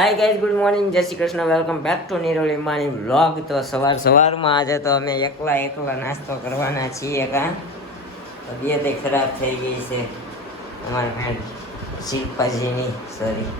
Hi guys, good morning, જય Shri Krishna, welcome back to Niroli Mani vlog. તો સવારમાં આજે તો અમે એકલા નાસ્તો કરવાના છીએ. તબિયત ખરાબ થઈ ગઈ છે અમારા ફ્રેન્ડ શિલ્પાજીની. સોરી,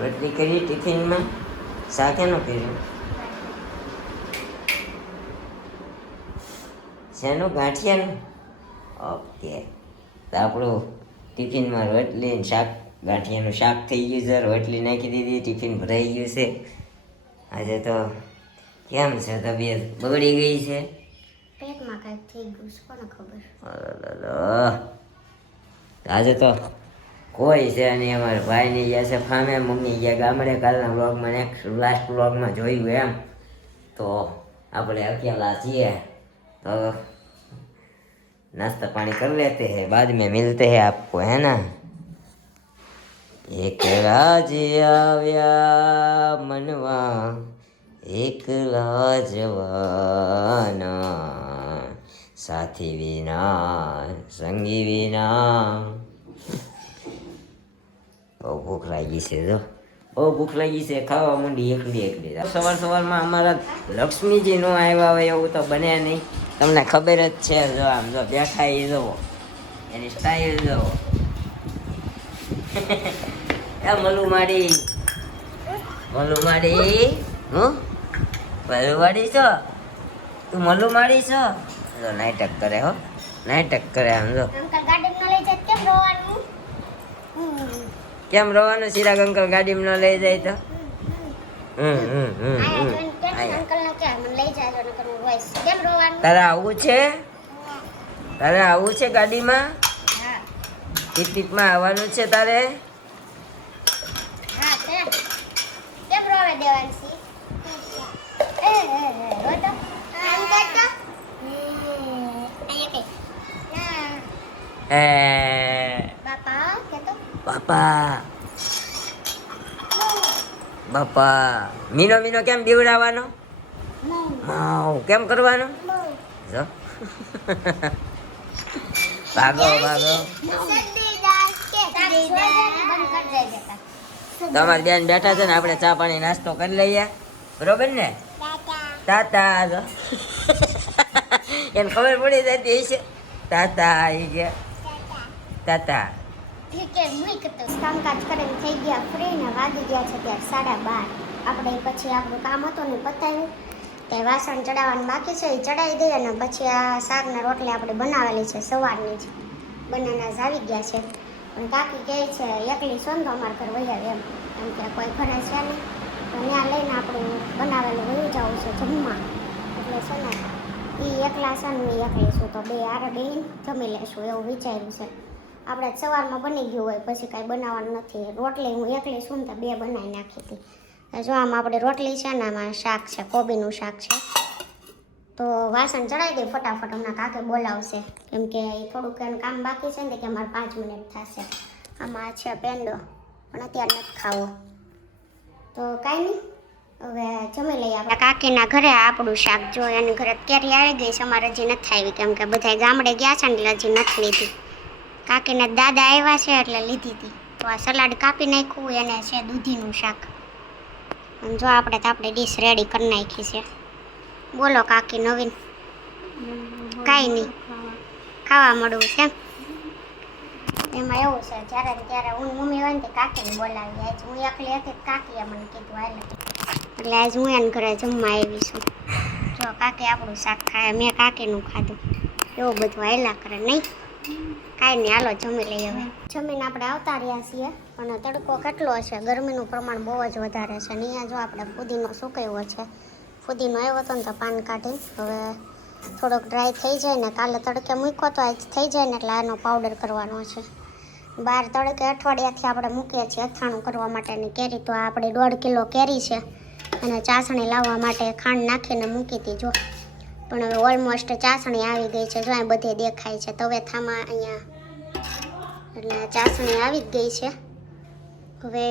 રોટલી કરી ટિફિનમાં, શાક એનું કર્યું શેનું, ગાંઠિયાનું. ઓકે, તો આપણું ટિફિનમાં રોટલી ને શાક, ગાંઠિયાનું શાક થઈ ગયું છે, રોટલી નાખી દીધી, ટિફિન ભરાઈ ગયું છે. આજે તો કેમ છે, તબિયત બગડી ગઈ છે, પેટમાં કાંઈક થઈ ગયું છે, કોને ખબર. આજે તો કોઈ છે નહીં. અમારા ભાઈની ગયા છે ફામે, મમ્મી ગયા ગામડે. કાલના વ્લોગમાં લાસ્ટ વ્લોગમાં જોયું એમ. તો આપણે અકેલા છીએ, તો नाश्ता पानी कर लेते हैं, बाद में मिलते हैं आपको, है ना. एक राज આવ્યા મનવા, એકલા જવાના, સાથી વિના સંગી વિના. બહુ ભૂખ લાગી છે, જો બહુ ભૂખ લાગી છે, ખાવા માંડી એકલી. સવારમાં અમારા લક્ષ્મીજી નો આવ્યા હોય એવું તો બને નહીં. તમને ખબર જ છે, જો આમ જો બેઠા એ જુઓ, એની સ્ટાઈલ જુઓ. મલું માડી હું મલુવાડી છો તું, મલુમાડી છો. જો નાટક કરે, હો નાટક કરે. આમ જો કેમ રોવાનું, ચિરાગ અંકલ ગાડીમાં ન લઈ જાય તો. તારે આવું છે ગાડીમાં, ટિકિટમાં આવવાનું છે તારે. બાપા મીનો કેમ બીવડાવવાનો, કેમ કરવાનો. જો ભાગો તમારી બેન બેઠા છે ને, આપણે ચા પાણી નાસ્તો કરી લઈએ, બરોબર ને. તાતા એને ખબર પડી જતી હશે, તાતા આવી ગયા, તાતા. કામકાજ કરીને થઈ ગયા ફ્રી ને વાગી ગયા છે ત્યારે 12:30. આપણે પછી આપણું કામ હતું ને પતાવ્યું. તે વાસણ ચડાવવાનું બાકી છે, એ ચડાવી દઈએ અને પછી આ શાકના રોટલી આપણે બનાવેલી છે સવારની જ. બનાના આવી ગયા છે, પણ કાકી કહે છે એકલી સોંધો અમારે ઘર વહી આવે એમ કે કોઈ ઘરે છે નહીં, તો ત્યાં લઈને આપણું બનાવેલું વહી જવું છે જમવા. એટલે છે ને એ એકલા છે ને હું એકલી છું, તો બે આરે બેહીને જમી લેશું એવું વિચાર્યું છે. આપણે સવારમાં બની ગયું હોય પછી કાંઈ બનાવવાનું નથી. રોટલી હું એકલી છું ને તો 2 બનાવી નાખી હતી. જો આમ આપણે રોટલી છે ને, આમાં શાક છે, કોબીનું શાક છે. તો વાસણ ચડાવી દે ફટાફટ, હમણાં કાકે બોલાવશે, કેમ કે થોડુંક એનું કામ બાકી છે ને કે અમારે 5 મિનિટ થશે. આમાં છે પેંડો, પણ અત્યારે નથી ખાવો, તો કાંઈ નહીં, હવે જમી લઈએ આપણે. કાકીના ઘરે આપણું શાક, જો એની ઘરે કેરી આવી ગઈ છે, અમારે હજી નથી આવી, કેમ કે બધા ગામડે ગયા છે ને એટલે હજી નથી લીધી. કાકીના દાદા આવ્યા છે એટલે લીધી હતી. તો આ સલાડ કાપી નાખ્યું, એને છે દૂધીનું શાક. અને જો આપણે ડીશ રેડી કરી નાખી છે. બોલો કાકી નવીન. કાંઈ નહીં, ખાવા મળવું છે. એમાં એવું છે, જ્યારે ત્યારે હું મમ્મી હોય ને તે કાકીને બોલાવી. આજ હું એકલી હતી, કાકીએ મને કીધું હાલ, એટલે આજ હું એને ઘરે જમવા આવી છું. જો કાકી આપણું શાક ખાય, મેં કાકીનું ખાધું, એવું બધું હાલ્યા કરે નહીં. કાંઈ નહીં, હાલો જમી લઈએ. હવે જમીને આપણે આવતા રહ્યા છીએ, પણ તડકો કેટલો છે, ગરમીનું પ્રમાણ બહુ જ વધારે છે. અહીંયા જો આપણે ફુદીનો સુકાયો છે, ફુદીનો આવ્યો હતો ને તો પાન કાઢીને હવે થોડોક ડ્રાય થઈ જાય ને, કાલે તડકે મૂક્યો તો આજ થઈ જાય ને એટલે આનો પાવડર કરવાનો છે. બહાર તડકે અઠવાડિયાથી આપણે મૂકીએ છીએ અથાણું કરવા માટેની કેરી. તો આપણે 1.5 કિલો કેરી છે અને ચાસણી લાવવા માટે ખાંડ નાખીને મૂકી હતી જો. પણ હવે ઓલમોસ્ટ ચાસણી આવી ગઈ છે, જો અહીં બધે દેખાય છે તવેથામાં અહીંયા, એટલે ચાસણી આવી જ ગઈ છે. હવે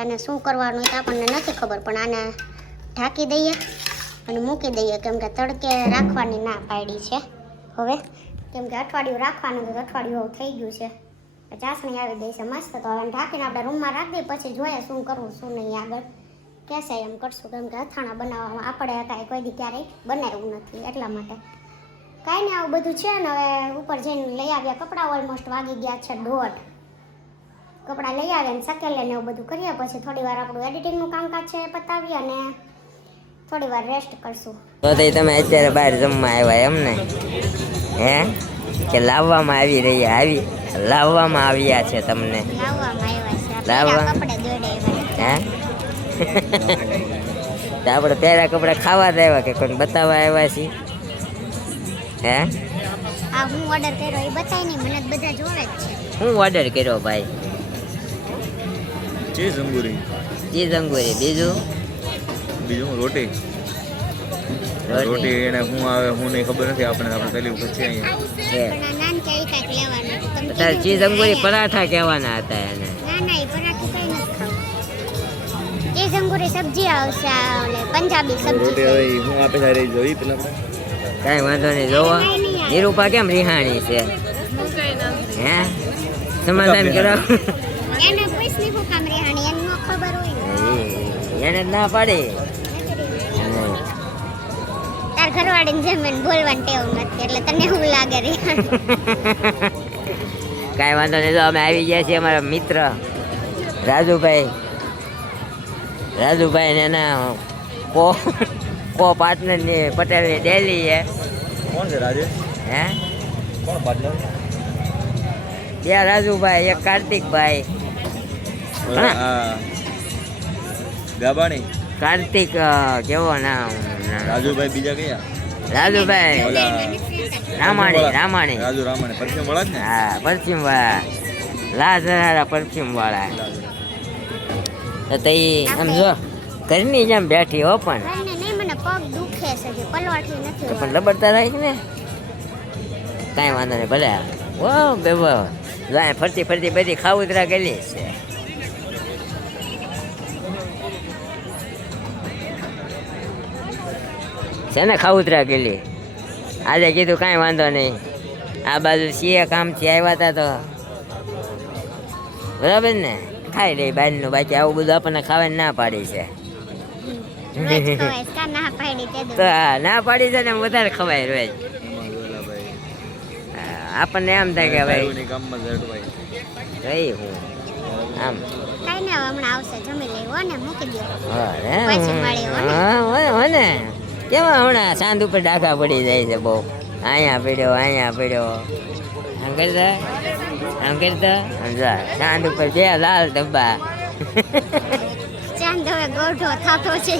આને શું કરવાનું તો આપણને નથી ખબર, પણ આને ઢાંકી દઈએ અને મૂકી દઈએ, કેમ કે તડકે રાખવાની ના પાડી છે હવે, કેમ કે અઠવાડિયું રાખવાનું તો અઠવાડિયું થઈ ગયું છે. ચાસણી આવી ગઈ છે મસ્ત. તો હવે ઢાંકીને આપણે રૂમમાં રાખી દઈએ, પછી જોઈએ શું કરવું શું નહીં આગળ કહેશે એમ કરશું. કેમ કે અથાણા બનાવવામાં આપણે કાંઈ કોઈ દી ક્યારેય બનાવ્યું નથી, એટલા માટે કાંઈ નહીં આવું બધું છે ને. હવે ઉપર જઈને લઈ આવ્યા કપડાં, ઓલમોસ્ટ વાગી ગયા છે 1:30. કપડાં લઈ આવ્યા ને સકેલે ને એવું બધું કરીએ, પછી થોડી વાર આપણું એડિટિંગનું કામકાજ છે એ પતાવીએ અને થોડી વાર રેસ્ટ કરશું. તો તમે અત્યારે બહાર જમવા આવ્યા એમ ને? હે કે લાવવામાં આવી લાવવામાં આવ્યા છે તમને? લાવવામાં આવ્યા છે, લાવવા કપડે દોડે હે તો આપણે પહેલા કપડા ખાવા જ આવ્યા કે કોઈ બતાવવા આવ્યા છીએ? હે આ હું ઓર્ડર કર્યો એ બતાય નહીં, મને બધા જોવે જ છે. હું ઓર્ડર કર્યો ભાઈ? ચીઝ અંગુરી. બીજું રોટી. એને શું આવે હું નહીં ખબર નથી આપણે પહેલી વખત છે અહીંયા. પણ આ નાન કે એ કાંઈક લેવાનું હતું. તમે તારે કીધું ચીઝ તો અંગુરી લઈ પરાઠા કહેવાના હતા એને. ના ના એ પરાઠું કઈ નથી ખાવું. ચીઝ અંગુરી સબ્જી આવશે, આ ઓલે પંજાબી સબ્જી રોટી છે. હવે હું આપે સારી જોઈ પેલા કાંઈ વાંધો નહીં. જોવો નિરૂપા કેમ રિહાણી છે? હે સમાધાન કરો. એને પૂછની હું કામ રેહાણી, એને નો ખબર હોય ને. એને જ ના પાડી. તાર ઘરવાળીને જેમ એને બોલવાની ટેવ નથી, એટલે તને એવું લાગે રેહાણી. કાંઈ વાંધો નહીં. તો અમે આવી ગયા છીએ અમારા મિત્ર રાજુભાઈ ને એના કો પાર્ટનરની પટેલની ડેલી છે. કોણ છે રાજે? હે કોણ પાર્ટનર? બે રાજુભાઈ, એક કાર્તિકભાઈ. ગાબાણી. કાર્તિક કેવો નામ? રાજુભાઈ બીજા કયા? રાજુભાઈ રામાણી. રાજુ રામાણી પરફ્યુમ વાળા જ ને? હા પરફ્યુમ વાળા, લાજરા પરફ્યુમ વાળા. તો તઈ આમ જો ઘરની જેમ બેઠી હો, પણ મને નહીં, મને પગ દુખે છે, જે પલવાઠી નથી. પણ લબડતા રાખી ને કાંઈ વાંધો નહીં. ભલે ઓ બેબો ફરતી બધી ખાઉતરા ગયેલી છે ને ખાઉતરા ગયેલી. આજે કીધું કાંઈ વાંધો નહીં, આ બાજુ સીએ કામથી આવ્યા હતા તો બરાબર ને ખાઈ લે બહારનું. બાકી આવું બધું આપણને ખાવાની ના પાડી છે. રોજ ખવાય છે, ના પાડી તે તો હા ના પાડી છે ને વધારે ખવાય રોજ. આપણને એમ થાય કે ભાઈ કામમાં ઝડપાઈ રહી હું આમ કઈ ને હમણાં આવશે, જમી લેવો ને મૂકી દો. હા પછી મળીએ, હો ને? હો ને. કેવા હમણાં સાંજ ઉપર ડાઘા પડી જાય છે બહુ. અહીંયા પડ્યો આમ કરતા સમજા સાંજ ઉપર બે લાલ ડબ્બા. ચાંદ હવે ગોઠો થતો છે.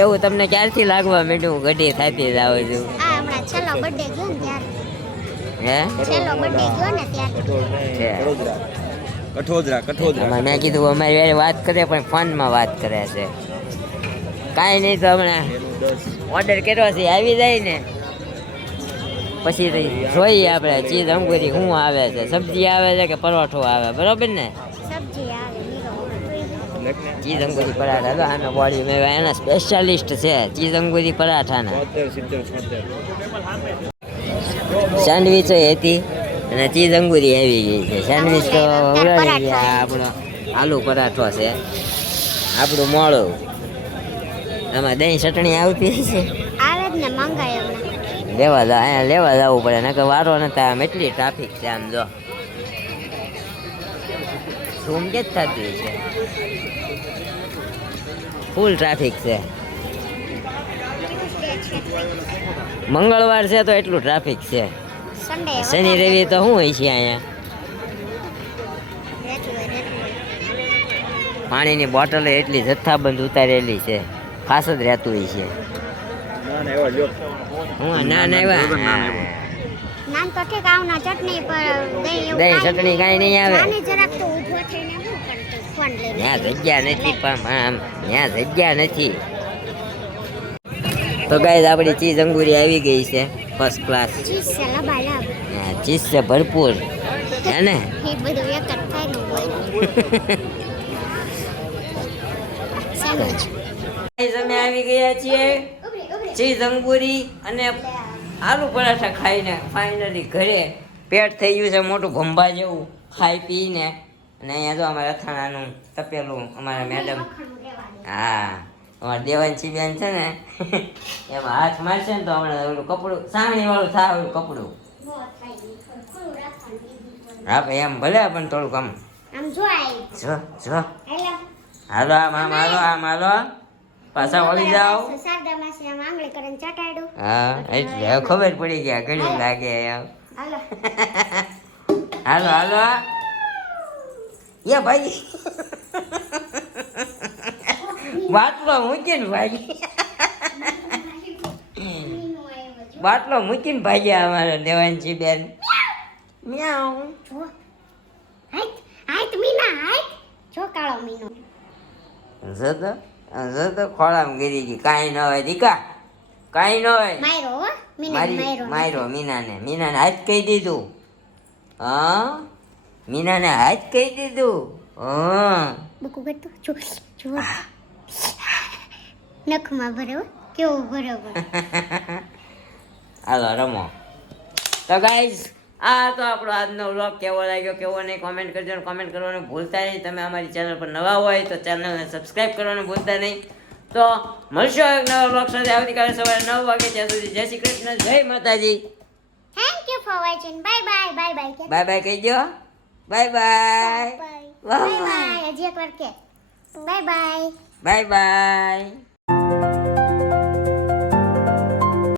એવું તમને ક્યારથી લાગવા માંડ્યું? ગઢી થતી જ આવું છું. આ હમણાં છેલ્લો બર્થડે ગયો ને ત્યારે, હે છેલ્લો બર્થડે ગયો ને ત્યારે. કઠોદરા. મેં કીધું અમારી વારે વાત કરે પણ ફોનમાં વાત કરે છે. કાંઈ નહીં, તો હમણાં ઓર્ડર કર્યો છે, આવી જાય ને પછી જોઈએ આપણે ચીઝ અંગુરી શું આવે છે, સબ્જી આવે છે કે પરોઠો આવે, બરોબર ને? સબ્જી આવે નીરો. ચીઝ અંગુરી પરાઠા તો આનો બોડી મેં એના સ્પેશિયાલિસ્ટ છે ચીઝ અંગુરી પરાઠાના. સેન્ડવીચ હતી અને ચીઝ અંગુરી આવી ગઈ છે. સેન્ડવીચ તો ઉડાડી ગયા. આપણો આલુ પરાઠો છે, આપણું મોળું. આમાં દહીં ચટણી આવતી છે, આવે જ ને, મંગાય હમણાં. અહીંયા લેવા જવું પડે, નકર વારો નથી. આમ એટલી ટ્રાફિક છે, આમ જો રૂમ કે જ થતી છે, ફૂલ ટ્રાફિક છે. મંગળવાર છે તો એટલું ટ્રાફિક છે. સન્ડે શનિ રવિ તો શું હોય છે અહીંયા? પાણીની બોટલ એટલી જથ્થાબંધ ઉતારેલી છે, ખાસ જ રહેતું હોય છે. હું ના એવા નાન તો ઠીક આવના ચટણી પર દહીં ચટણી કાંઈ નહીં આવે. નાની જરાક તો ઊભો થઈને શું કરતો ફોન લઈને. ત્યાં જગ્યા નથી, પણ આમ ત્યાં જગ્યા નથી. તો ગાઈસ આપણી ચીઝ અંગુરી આવી ગઈ છે, ફર્સ્ટ ક્લાસ. ચીઝ છે લબાલબ. ચીઝ છે ભરપૂર, હે ને? એ બધું એક જ થાય ને હોય. સેન્ડવિચ. અમે આવી ગયા છીએ ચીઝ અંગુરી અને આલુ પરાઠા ખાઈને ફાઇનલી ઘરે. પેટ થઈ ગયું છે મોટું ભંભા જેવું ખાઈ પીને. અને અહીંયા જો અમારા અથાણાનું તપેલું અમારા મેડમ, હા અમારા દેવાંશી બેન છે ને એમાં હાથ મારશે ને તો હમણાં ઓલું કપડું સાવણી વાળું થાય ઓલું કપડું. હા ભાઈ એમ ભલે પણ થોડુંક આમ આમ જો આઈ જો જો હેલો હાલો આમ હાલો આમ હાલો પાછા વળી જાઓ. શારદા માસી આમ આંગળી કરીને ચટાડ્યું. હા એટલે હવે ખબર પડી ગયા ઘડી લાગે એમ. હાલો હાલો હાલો યા ભાઈ બાટલો મૂકીને ભાઈ બાટલો મૂકીને ભાગ્યા અમારા દેવાંશી બેન. મ્યાઉ જો હાઈટ હાઈટ મીના હાઈટ જો કાળો મીનો જતો ખોળામાં ગીરી ગઈ. કાંઈ ન હોય દીકા, કાંઈ ન હોય. માયરો હો મીના મારી માયરો માયરો મીનાને હાથ કહી દીધું. હા મીનાને હાથ કહી દીધું. હા બકુ કરતો જો જો નખમાં ભરો કેવો બરોબર. હાલો રમો. તો ગાઈઝ આ તો આપણો આજનો વ્લોગ કેવો લાગ્યો કેવો નહીં કોમેન્ટ કરજો. કોમેન્ટ કરવાનું ભૂલતા નહીં. તમે અમારી ચેનલ પર નવા હોય તો ચેનલને સબસ્ક્રાઈબ કરવાનું ભૂલતા નહીં. તો મળશો એક નવા વ્લોગ સાથે આવતીકાલે સવારે 9 વાગે. ત્યાં સુધી જય શ્રી કૃષ્ણ, જય માતાજી. Thank you for watching. Bye bye bye bye bye bye કહીજો. બાય બાય બાય બાય હજી એક વાર કે બાય બાય બાય બાય.